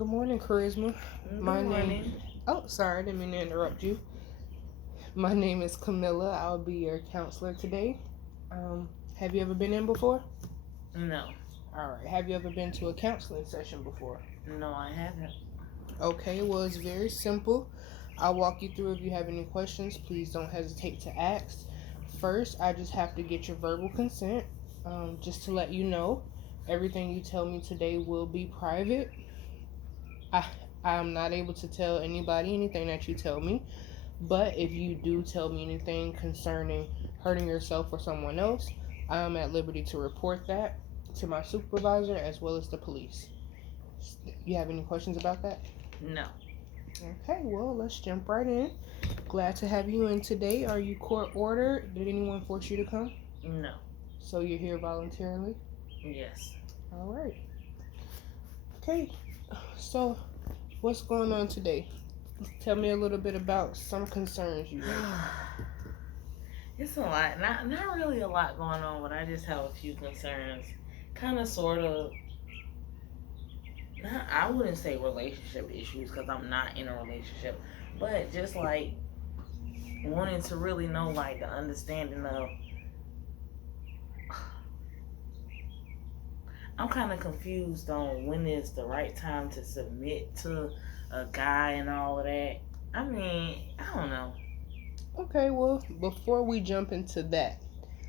Good morning, Charisma. Good My name. morning. Oh, sorry, I didn't mean to interrupt you. My name is Camilla. I'll be your counselor today. Have you ever been in before? No, All right. Have you ever been to a counseling session before? no, I haven't. Okay. Well, it's very simple. I'll walk you through. If you have any questions, please don't hesitate to ask. First, I just have to get your verbal consent. Just to let you know, everything you tell me today will be private. I I'm not able to tell anybody anything that you tell me. But if you do tell me anything concerning hurting yourself or someone else, I am at liberty to report that to my supervisor as well as the police. You have any questions about that? No, Okay, well, let's jump right in. Glad to have you in today. Are you court ordered? Did anyone force you to come? no, So you're here voluntarily? yes. All right. Okay, so what's going on today? Tell me a little bit about some concerns you have. It's a lot. Not really a lot going on, but I just have a few concerns. Kind of, sort of. Not, I wouldn't say relationship issues because I'm not in a relationship, but just like wanting to really know, like the understanding of. I'm kind of confused on when is the right time to submit to a guy and all of that. I mean, I don't know. Okay, well, before we jump into that,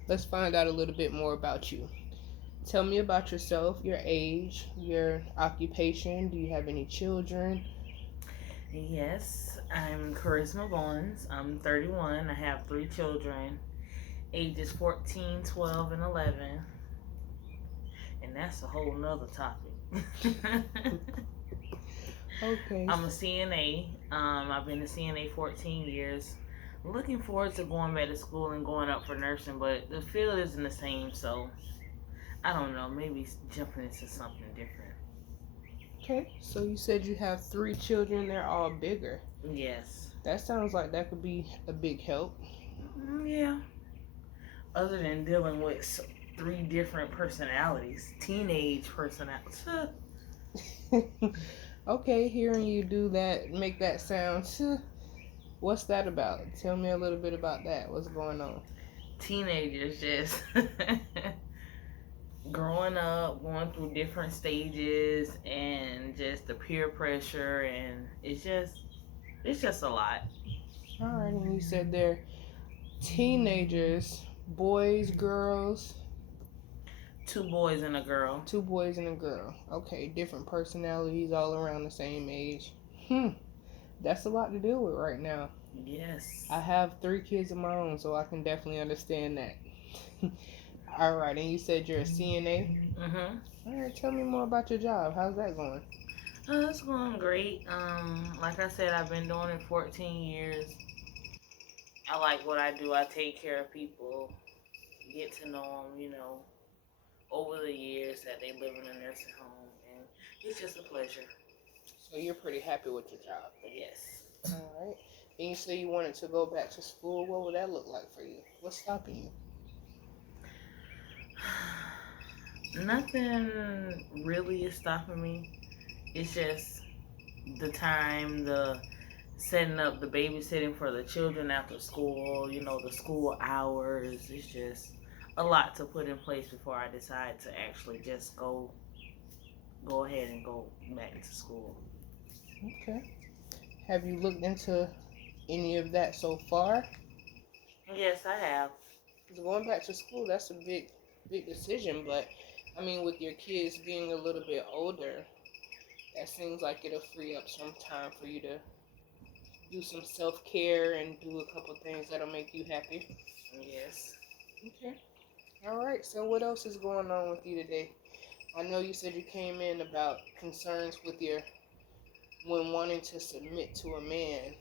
let's find out a little bit more about you. Tell me about yourself, your age, your occupation. Do you have any children? Yes, I'm Charisma Bowens. I'm 31. I have three children, ages 14, 12, and 11. And that's a whole nother topic. Okay. I'm a CNA. I've been a CNA 14 years. Looking forward to going back to school and going up for nursing, but the field isn't the same, so I don't know. Maybe jumping into something different. Okay. So you said you have three children. They're all bigger. Yes. That sounds like that could be a big help. Yeah. Other than dealing with three different personalities, teenage personalities. Okay, hearing you do that, make that sound. What's that about? Tell me a little bit about that. What's going on? Teenagers just growing up, going through different stages, and just the peer pressure, and it's just a lot. All right, and you said they're teenagers, boys, girls. Two boys and a girl. Two boys and a girl. Okay, different personalities, all around the same age. Hmm, that's a lot to deal with right now. Yes. I have three kids of my own, so I can definitely understand that. All right, and you said you're a CNA. Mhm. All right, tell me more about your job. How's that going? Oh, it's going great. Like I said, I've been doing it 14 years. I like what I do. I take care of people, get to know them, over the years that they live in a nursing home, and it's just a pleasure. So you're pretty happy with your job. Yes. All right. And you say you wanted to go back to school. What would that look like for you? What's stopping you? Nothing really is stopping me. It's just the time, the setting up the babysitting for the children after school, the school hours. It's just a lot to put in place before I decide to actually just go ahead and go back to school. Okay. Have you looked into any of that so far? Yes, I have. 'Cause going back to school, that's a big decision. But I mean, with your kids being a little bit older, that seems like it'll free up some time for you to do some self care and do a couple things that'll make you happy. Yes. Okay. All right. So what else is going on with you today? I know you said you came in about concerns with your when wanting to submit to a man.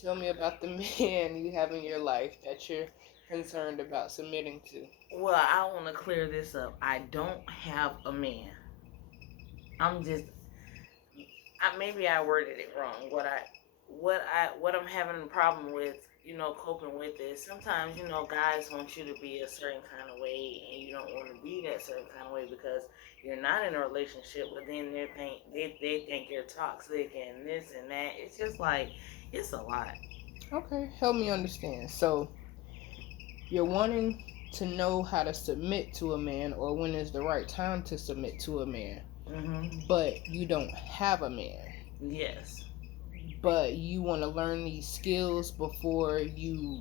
Tell me about the man you have in your life that you're concerned about submitting to. Well, I want to clear this up. I don't have a man. I'm just maybe I worded it wrong. What I'm having a problem with coping with it. Sometimes, guys want you to be a certain kind of way, and you don't want to be that certain kind of way because you're not in a relationship. But then they think you're toxic and this and that. It's just like it's a lot. Okay, help me understand. So you're wanting to know how to submit to a man or when is the right time to submit to a man, but you don't have a man. Yes. But you want to learn these skills before you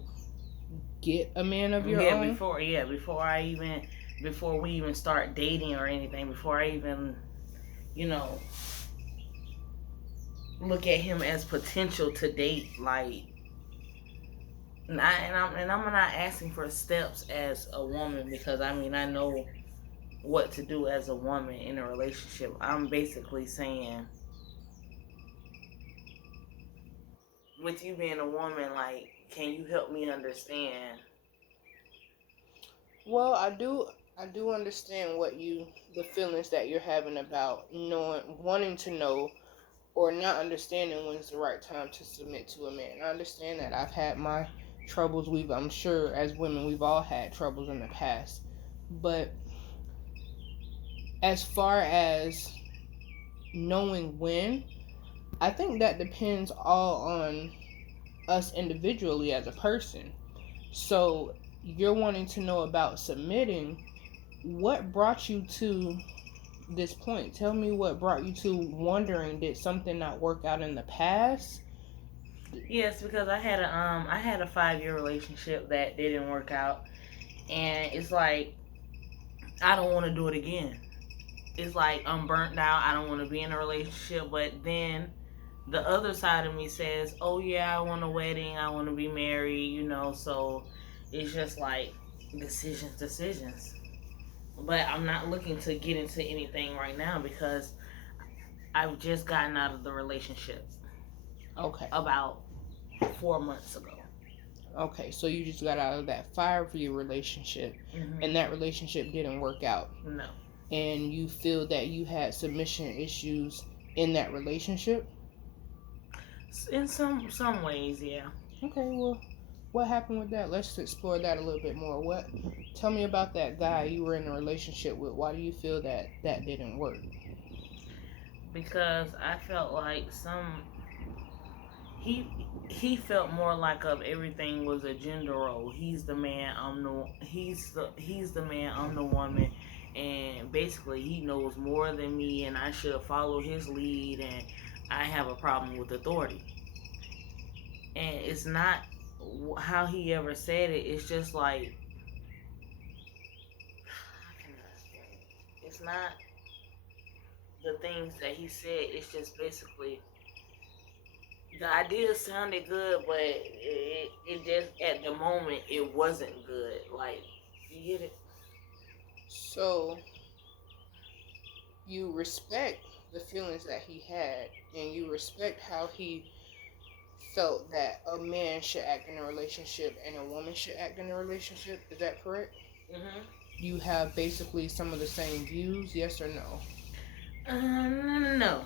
get a man of your Yeah, own. before we even start dating or anything, before I even, you know, look at him as potential to date, like, I'm not asking for steps as a woman because I mean I know what to do as a woman in a relationship. I'm basically saying, with you being a woman, like, can you help me understand? Well, I do understand the feelings that you're having about wanting to know or not understanding when's the right time to submit to a man. I understand that. I've had my troubles. I'm sure as women we've all had troubles in the past. But as far as knowing when, I think that depends all on us individually as a person. So you're wanting to know about submitting. What brought you to this point? Tell me what brought you to wondering, did something not work out in the past? Yes, because I had a 5 year relationship that didn't work out, and it's like I don't want to do it again. It's like I'm burnt out. I don't want to be in a relationship, but then the other side of me says, "Oh yeah, I want a wedding. I want to be married." So it's just like decisions. But I'm not looking to get into anything right now because I've just gotten out of the relationship Okay. about 4 months ago. Okay, so you just got out of that 5 year relationship, and that relationship didn't work out. No. And you feel that you had submission issues in that relationship? In some ways, yeah. Okay, well, what happened with that? Let's explore that a little bit more. Tell me about that guy you were in a relationship with. Why do you feel that that didn't work? Because I felt like he he felt more like of everything was a gender role. He's the man, I'm the woman, and basically he knows more than me, and I should follow his lead, and I have a problem with authority. And it's not how he ever said it. It's just like, how can I explain it? It's not the things that he said. It's just basically the idea sounded good, but it just at the moment it wasn't good. Like, you get it? So, you respect the feelings that he had, and you respect how he felt that a man should act in a relationship and a woman should act in a relationship. Is that correct? You have basically some of the same views, yes or no? No.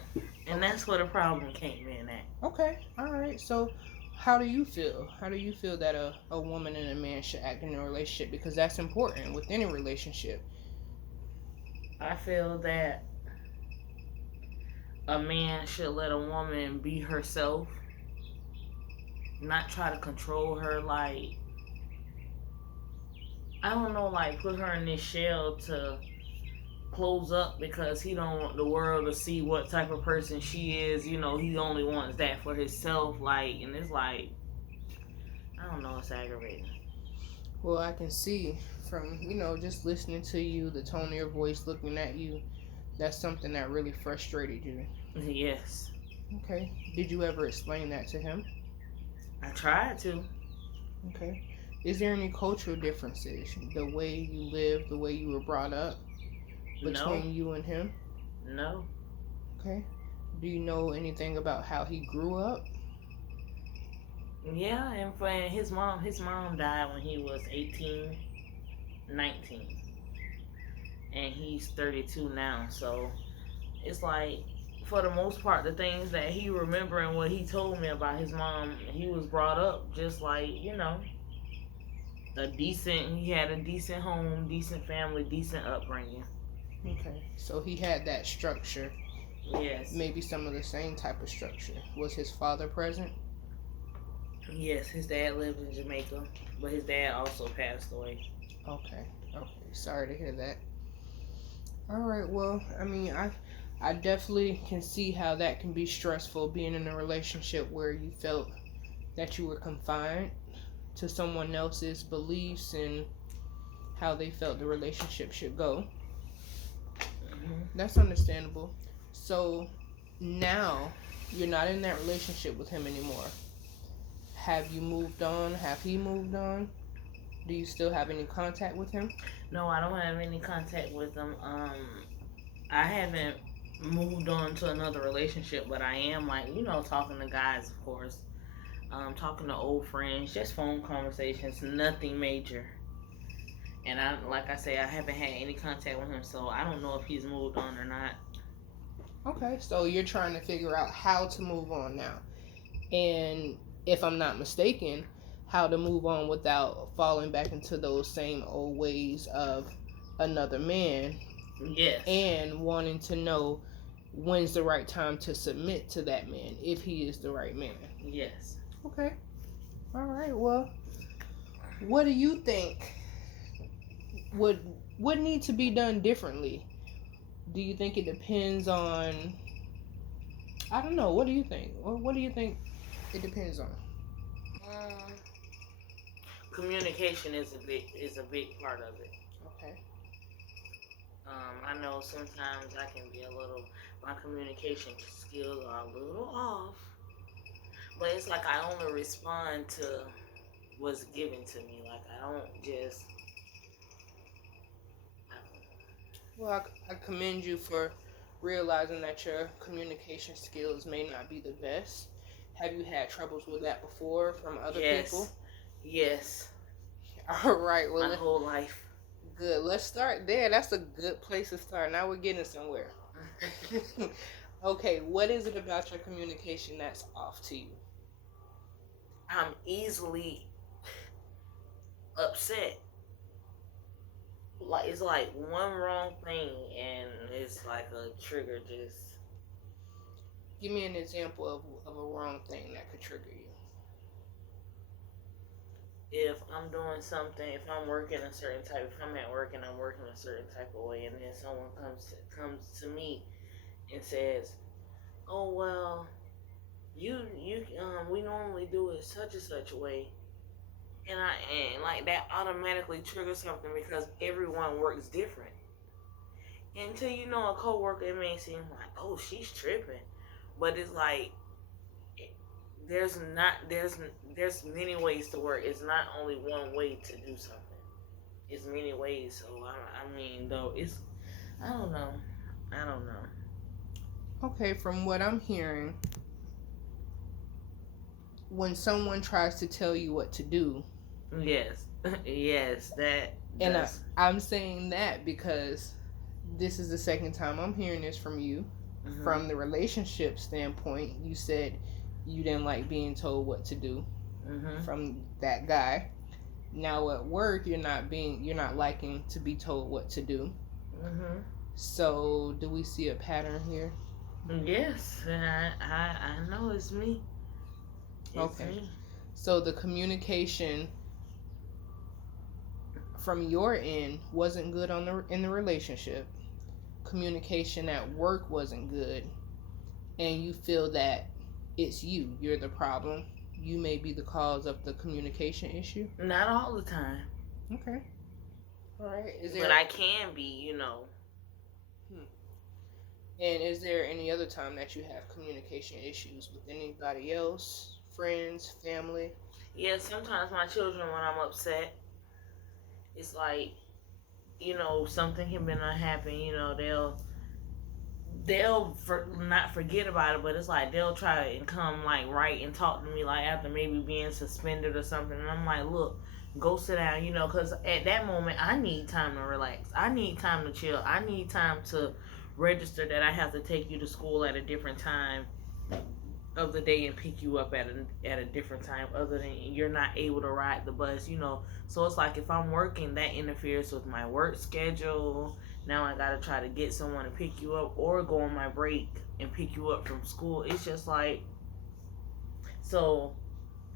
And that's where the problem came in at. Okay, all right. So, how do you feel? How do you feel that a woman and a man should act in a relationship? Because that's important with any relationship. I feel that a man should let a woman be herself, not try to control her. Like, I don't know, like put her in this shell to close up because he don't want the world to see what type of person she is. He only wants that for himself. Like, and it's like, I don't know, it's aggravating. Well, I can see from, just listening to you, the tone of your voice, looking at you, that's something that really frustrated you. Yes. Okay. Did you ever explain that to him? I tried to. Okay. Is there any cultural differences? The way you live, the way you were brought up between you and him? No. Okay. Do you know anything about how he grew up? Yeah, and for his mom died when he was 18, 19. And he's 32 now, so it's like for the most part, the things that he remember and what he told me about his mom, he was brought up just like, he had a decent home, decent family, decent upbringing. Okay. So he had that structure. Yes. Maybe some of the same type of structure. Was his father present? Yes, his dad lived in Jamaica, but his dad also passed away. Okay. Okay. Sorry to hear that. All right. Well, I mean, I definitely can see how that can be stressful being in a relationship where you felt that you were confined to someone else's beliefs and how they felt the relationship should go. That's understandable. So now you're not in that relationship with him anymore. Have you moved on? Have he moved on? Do you still have any contact with him? No, I don't have any contact with him. I haven't moved on to another relationship, but I am like, talking to guys, of course. Talking to old friends, just phone conversations, nothing major. And like I say, I haven't had any contact with him, so I don't know if he's moved on or not. Okay, so you're trying to figure out how to move on now. And if I'm not mistaken, how to move on without falling back into those same old ways of another man. Yes. And wanting to know when's the right time to submit to that man, if he is the right man. Yes. Okay. All right. Well, what do you think would need to be done differently? Do you think it depends on? I don't know. What do you think? What do you think it depends on? Communication is a big part of it. Okay. I know sometimes my communication skills are a little off, but it's like I only respond to what's given to me. Like I don't just. Well, I commend you for realizing that your communication skills may not be the best. Have you had troubles with that before from other people? Yes. All right. Well, my whole life. Good. Let's start there. That's a good place to start. Now we're getting somewhere. Okay. What is it about your communication that's off to you? I'm easily upset. Like it's like one wrong thing and it's like a trigger. Just give me an example of a wrong thing that could trigger you. If I'm doing something, if I'm working a certain type, if I'm at work and I'm working a certain type of way, and then someone comes to me and says, "Oh well, we normally do it such and such a way," and like that automatically triggers something because everyone works different. Until a coworker, it may seem like, "Oh, she's tripping," but it's like there's many ways to work. It's not only one way to do something. It's many ways. So I mean, though, I don't know. Okay, from what I'm hearing, when someone tries to tell you what to do. Yes, that. And I'm saying that because this is the second time I'm hearing this from you. Mm-hmm. From the relationship standpoint, you said you didn't like being told what to do. Mm-hmm. From that guy. Now at work, you're not liking to be told what to do. Mm-hmm. So do we see a pattern here? Yes, I know it's me. It's me. So the communication from your end wasn't good in the relationship. Communication at work wasn't good, and you feel that it's you're the problem. You may be the cause of the communication issue. Not all the time. Okay. All right. But I can be, And is there any other time that you have communication issues with anybody else? Friends, family? Yeah, sometimes my children, when I'm upset, it's like, something can be not happen. They'll not forget about it, but it's like they'll try and come like right and talk to me like after maybe being suspended or something. And I'm like, look, go sit down, because at that moment I need time to relax. I need time to chill. I need time to register that I have to take you to school at a different time of the day and pick you up at a different time other than you're not able to ride the bus, so it's like if I'm working, that interferes with my work schedule. Now I gotta try to get someone to pick you up or go on my break and pick you up from school. It's just like, so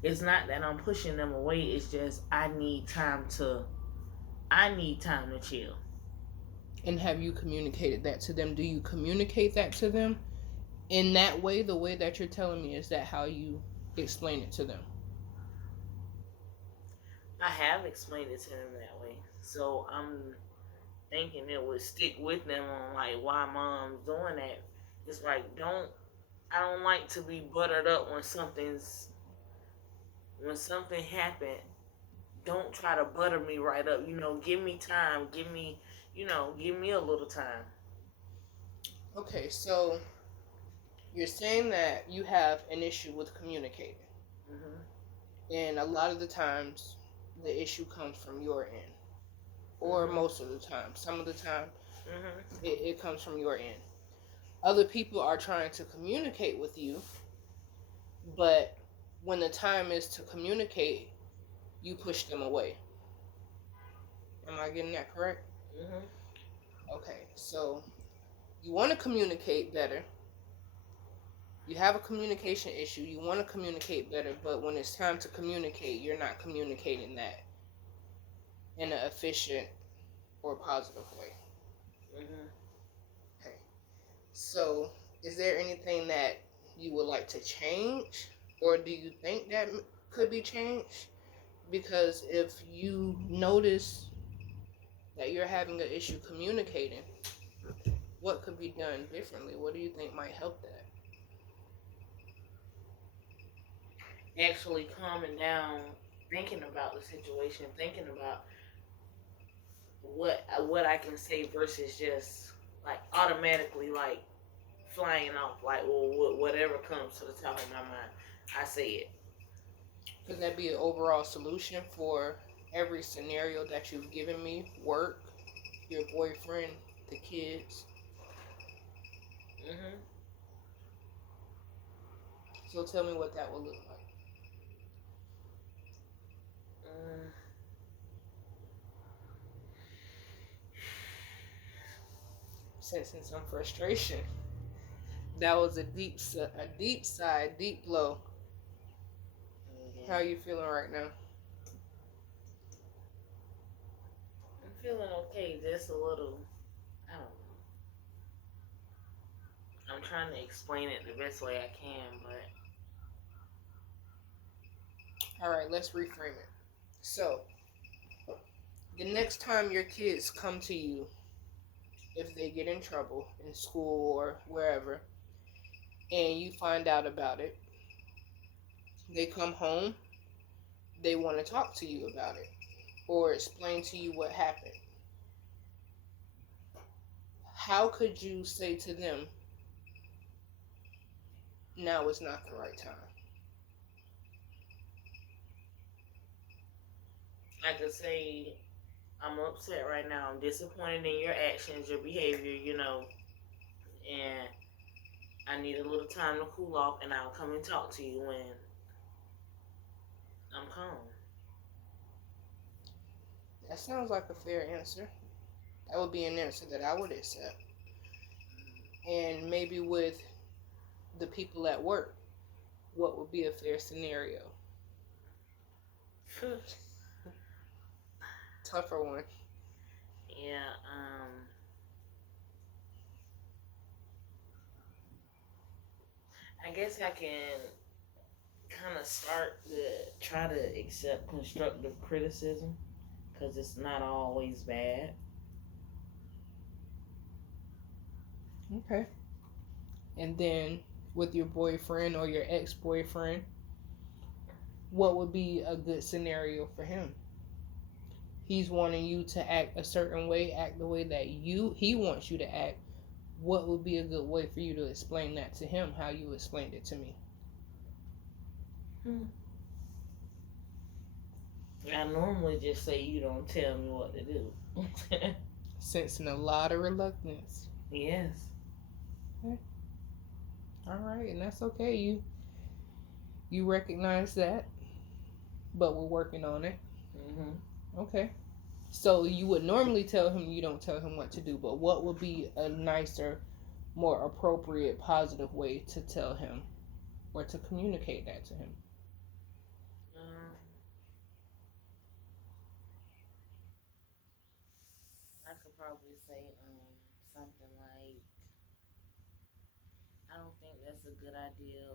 it's not that I'm pushing them away, it's just I need time to chill. And have you communicated that to them? Do you communicate that to them in that way, the way that you're telling me? Is that how you explain it to them? I have explained it to them that way. So I'm thinking it would stick with them on like why mom's doing that. It's like I don't like to be buttered up when something happened. Don't try to butter me right up. Give me time. Give me a little time. Okay, so you're saying that you have an issue with communicating. And a lot of the times, the issue comes from your end. Or most of the time. Some of the time, it comes from your end. Other people are trying to communicate with you, but when the time is to communicate, you push them away. Am I getting that correct? Okay, so you want to communicate better. You have a communication issue. You want to communicate better, but when it's time to communicate, you're not communicating that in an efficient or positive way. Okay. So, is there anything that you would like to change, or do you think that could be changed? Because if you notice that you're having an issue communicating, what could be done differently? What do you think might help that? Actually calming down, thinking about the situation, thinking about what I can say versus just like automatically like flying off, like, well, whatever comes to the top of my mind, I say it. Could that be an overall solution for every scenario that you've given me? Work, your boyfriend, the kids. So tell me what that would look like. Sensing some frustration. That was a deep sigh, deep blow. How are you feeling right now? I'm feeling okay, just a little, I don't know. I'm trying to explain it the best way I can, but... Alright, let's reframe it. So, the next time your kids come to you, if they get in trouble in school or wherever, and you find out about it, they come home, they want to talk to you about it or explain to you what happened. How could you say to them, now is not the right time? I could say, I'm upset right now. I'm disappointed in your actions, your behavior, and I need a little time to cool off, and I'll come and talk to you when I'm calm. That sounds like a fair answer. That would be an answer that I would accept. And maybe with the people at work, what would be a fair scenario? Tougher one. Yeah, I guess I can kind of try to accept constructive criticism, because it's not always bad. Okay. And then with your boyfriend or your ex-boyfriend, what would be a good scenario for him? He's wanting you to act a certain way, act the way that he wants you to act. What would be a good way for you to explain that to him, how you explained it to me? I normally just say, you don't tell me what to do. Sensing a lot of reluctance. Yes. Okay. All right, and that's okay. You recognize that, but we're working on it. Okay. So you would normally tell him you don't tell him what to do, but what would be a nicer, more appropriate, positive way to tell him or to communicate that to him? Um, I could probably say something like, I don't think that's a good idea.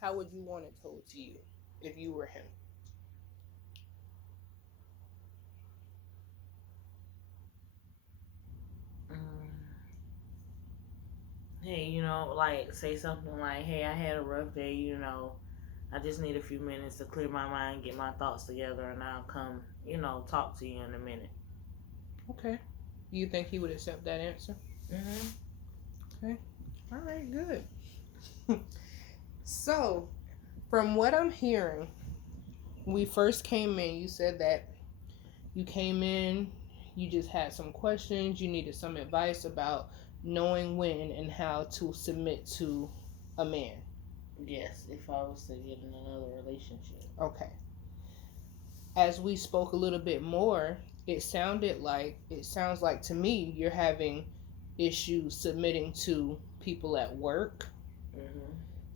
How would you want it told to you if you were him? Um, hey, like say something like, hey, I had a rough day, I just need a few minutes to clear my mind, get my thoughts together, and I'll come, talk to you in a minute. Okay. Do you think he would accept that answer? Okay. All right, good. So, from what I'm hearing, we first came in, you said that you came in, you just had some questions, you needed some advice about knowing when and how to submit to a man. Yes, if I was to get in another relationship. Okay. As we spoke a little bit more, it sounds like to me you're having issues submitting to people at work,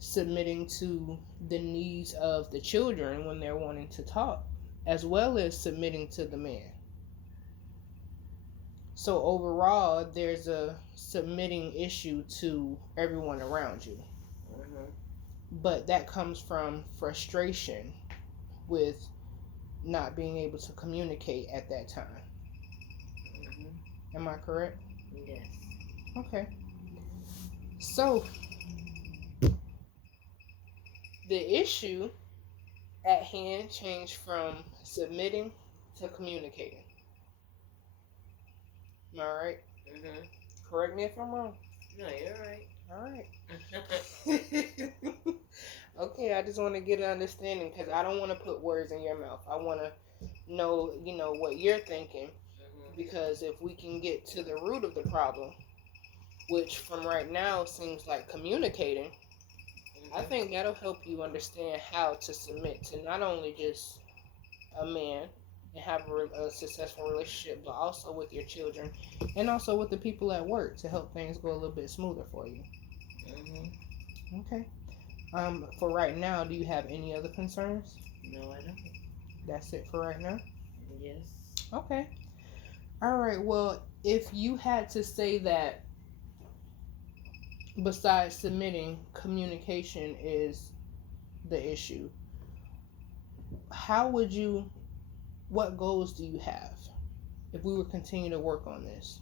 submitting to the needs of the children when they're wanting to talk, as well as submitting to the man. So overall, there's a submitting issue to everyone around you. But that comes from frustration with not being able to communicate at that time. Am I correct? Yes. Okay. So the issue at hand changed from submitting to communicating. Am I right? Correct me if I'm wrong. No, you're right. All right. Okay, I just want to get an understanding because I don't want to put words in your mouth. I want to know, what you're thinking, because if we can get to the root of the problem, which from right now seems like communicating, I think that'll help you understand how to submit to not only just a man and have a successful relationship, but also with your children and also with the people at work to help things go a little bit smoother for you. Okay. For right now, do you have any other concerns? No, I don't. That's it for right now? Yes. Okay. All right. Well, if you had to say that besides submitting, communication is the issue, what goals do you have if we would continue to work on this?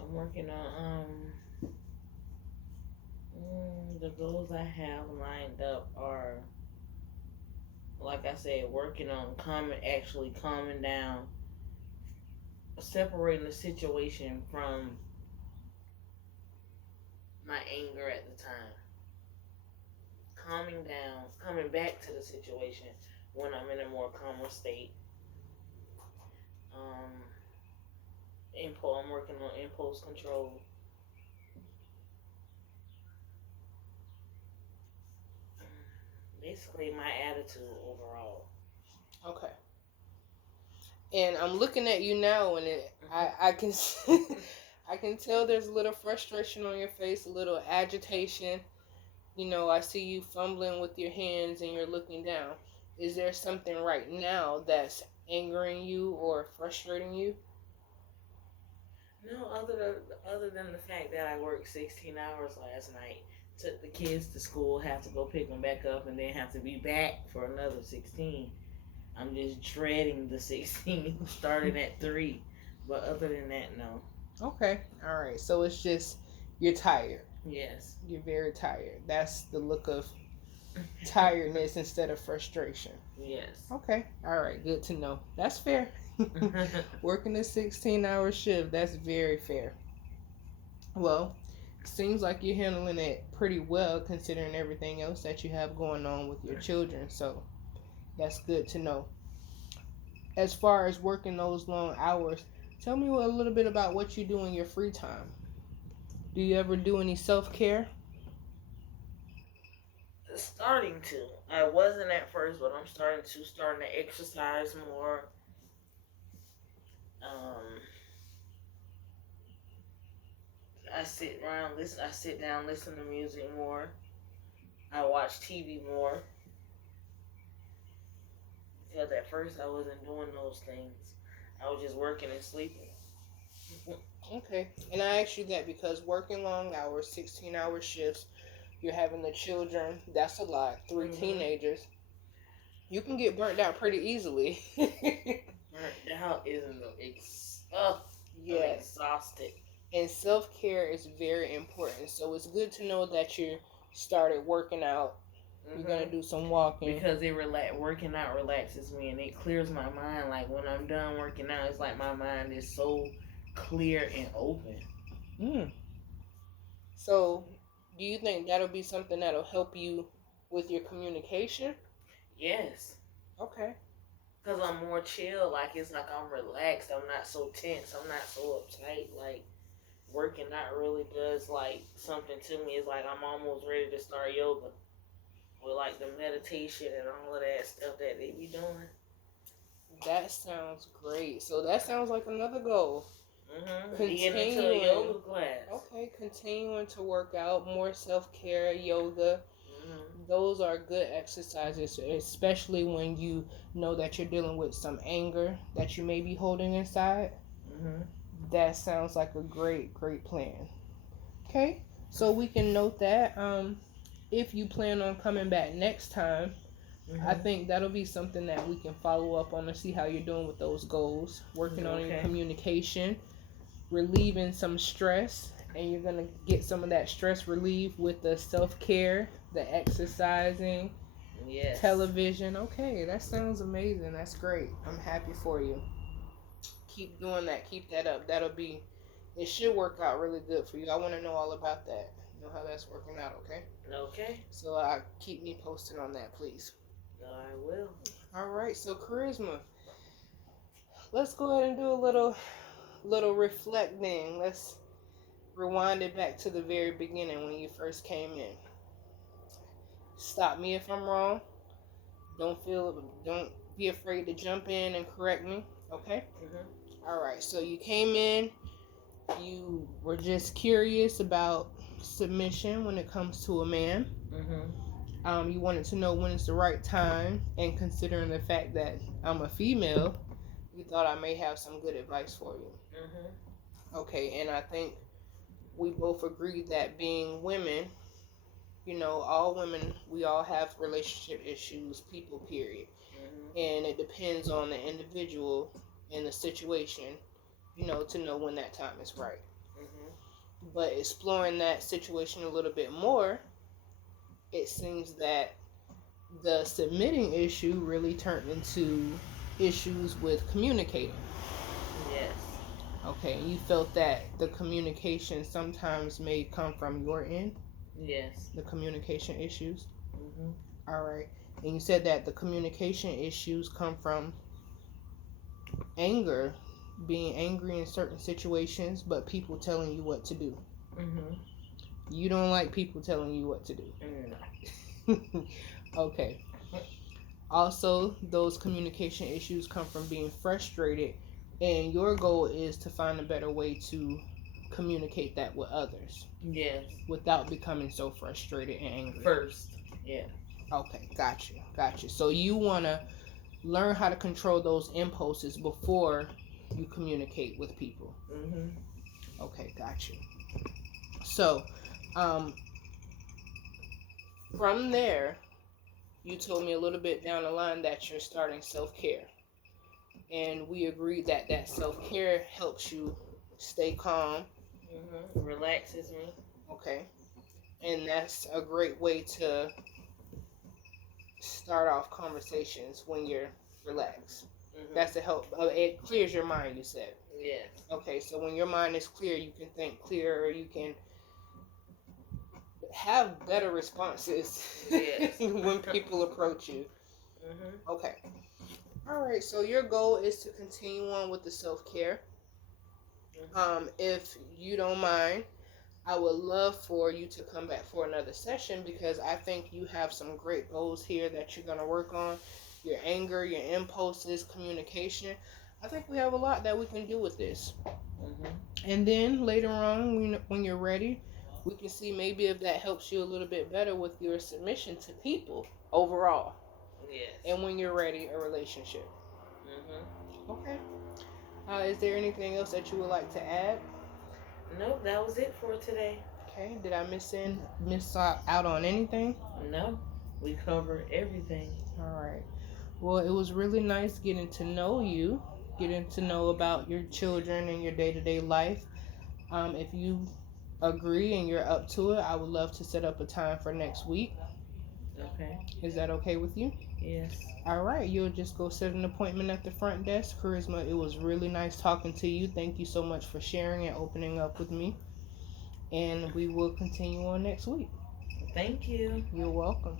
I'm working on the goals I have lined up are, like I said, working on actually calming down, separating the situation from my anger at the time, calming down, coming back to the situation when I'm in a more calmer state. I'm working on impulse control. Basically, my attitude overall. Okay. And I'm looking at you now, and I can I can tell there's a little frustration on your face, a little agitation. I see you fumbling with your hands and you're looking down. Is there something right now that's angering you or frustrating you? No, other than the fact that I worked 16 hours last night, took the kids to school, have to go pick them back up, and then have to be back for another 16. I'm just dreading the 16 starting at 3. But other than that, no. Okay. All right. So it's just you're tired. Yes. You're very tired. That's the look of tiredness instead of frustration. Yes. Okay. All right. Good to know. That's fair. Working a 16-hour shift, that's very fair. Well, seems like you're handling it pretty well considering everything else that you have going on with your children. So that's good to know. As far as working those long hours, Tell me a little bit about what you do in your free time. Do you ever do any self-care? Starting to. I wasn't at first, but I'm starting to exercise more. Um, I sit around, listen. I sit down, listen to music more. I watch TV more because at first I wasn't doing those things. I was just working and sleeping. Okay. And I asked you that because working long hours, 16-hour shifts, you're having the children, that's a lot. 3 Mhm. teenagers. You can get burnt out pretty easily. Burnt out isn't the I'm Yes. exhausted. And self-care is very important. So it's good to know that you started working out. You're going to do some walking. Because working out relaxes me and it clears my mind. Like when I'm done working out, it's like my mind is so clear and open. Mm. So, do you think that'll be something that'll help you with your communication? Yes. Okay. Because I'm more chill. Like it's like I'm relaxed. I'm not so tense. I'm not so uptight. Like working out really does like something to me. It's like I'm almost ready to start yoga with like the meditation and all of that stuff that they be doing. That sounds great. So that sounds like another goal. Getting into a yoga class. Okay, continuing to work out, more self-care, yoga. Those are good exercises, especially when you know that you're dealing with some anger that you may be holding inside. That sounds like a great plan. Okay, so we can note that. If you plan on coming back next time, I think that'll be something that we can follow up on to see how you're doing with those goals. Working on your communication, relieving some stress, and you're gonna get some of that stress relief with the self-care, the exercising, television. Okay, that sounds amazing. That's great. I'm happy for you. Keep doing that. Keep that up. It should work out really good for you. I want to know all about that. Know how that's working out, okay? Okay. So keep me posted on that, please. I will. All right. So Charisma, let's go ahead and do a little reflecting. Let's rewind it back to the very beginning when you first came in. Stop me if I'm wrong. Don't be afraid to jump in and correct me, okay? All right. So you came in. You were just curious about submission when it comes to a man. You wanted to know when it's the right time, and considering the fact that I'm a female, you thought I may have some good advice for you. Okay, and I think we both agreed that being women, all women, we all have relationship issues, people, period. And it depends on the individual and the situation, to know when that time is right. But exploring that situation a little bit more, it seems that the submitting issue really turned into issues with communicating. Yes. Okay, you felt that the communication sometimes may come from your end? Yes. The communication issues? All right. And you said that the communication issues come from anger, being angry in certain situations, but people telling you what to do. You don't like people telling you what to do. Okay. Also, those communication issues come from being frustrated, and your goal is to find a better way to communicate that with others. Yes. Without becoming so frustrated and angry. First. Yeah. Okay, gotcha. So you want to learn how to control those impulses before you communicate with people. Okay, gotcha. So, from there, you told me a little bit down the line that you're starting self-care. And we agreed that self-care helps you stay calm. Relaxes me. Okay. And that's a great way to start off conversations when you're relaxed. That's a help. It clears your mind, you said. Yes. Okay, so when your mind is clear, you can think clearer. You can have better responses when people approach you. Okay. All right, so your goal is to continue on with the self-care. If you don't mind, I would love for you to come back for another session because I think you have some great goals here that you're going to work on. Your anger, your impulses, communication. I think we have a lot that we can do with this. And then later on, when you're ready, we can see maybe if that helps you a little bit better with your submission to people overall. Yes. And when you're ready, a relationship. Okay. Is there anything else that you would like to add? Nope, that was it for today. Okay. Did I miss out on anything? No, we covered everything. All right. Well, it was really nice getting to know you, getting to know about your children and your day-to-day life. If you agree and you're up to it, I would love to set up a time for next week. Okay. Is that okay with you? Yes. All right. You'll just go set an appointment at the front desk. Charisma, it was really nice talking to you. Thank you so much for sharing and opening up with me. And we will continue on next week. Thank you. You're welcome.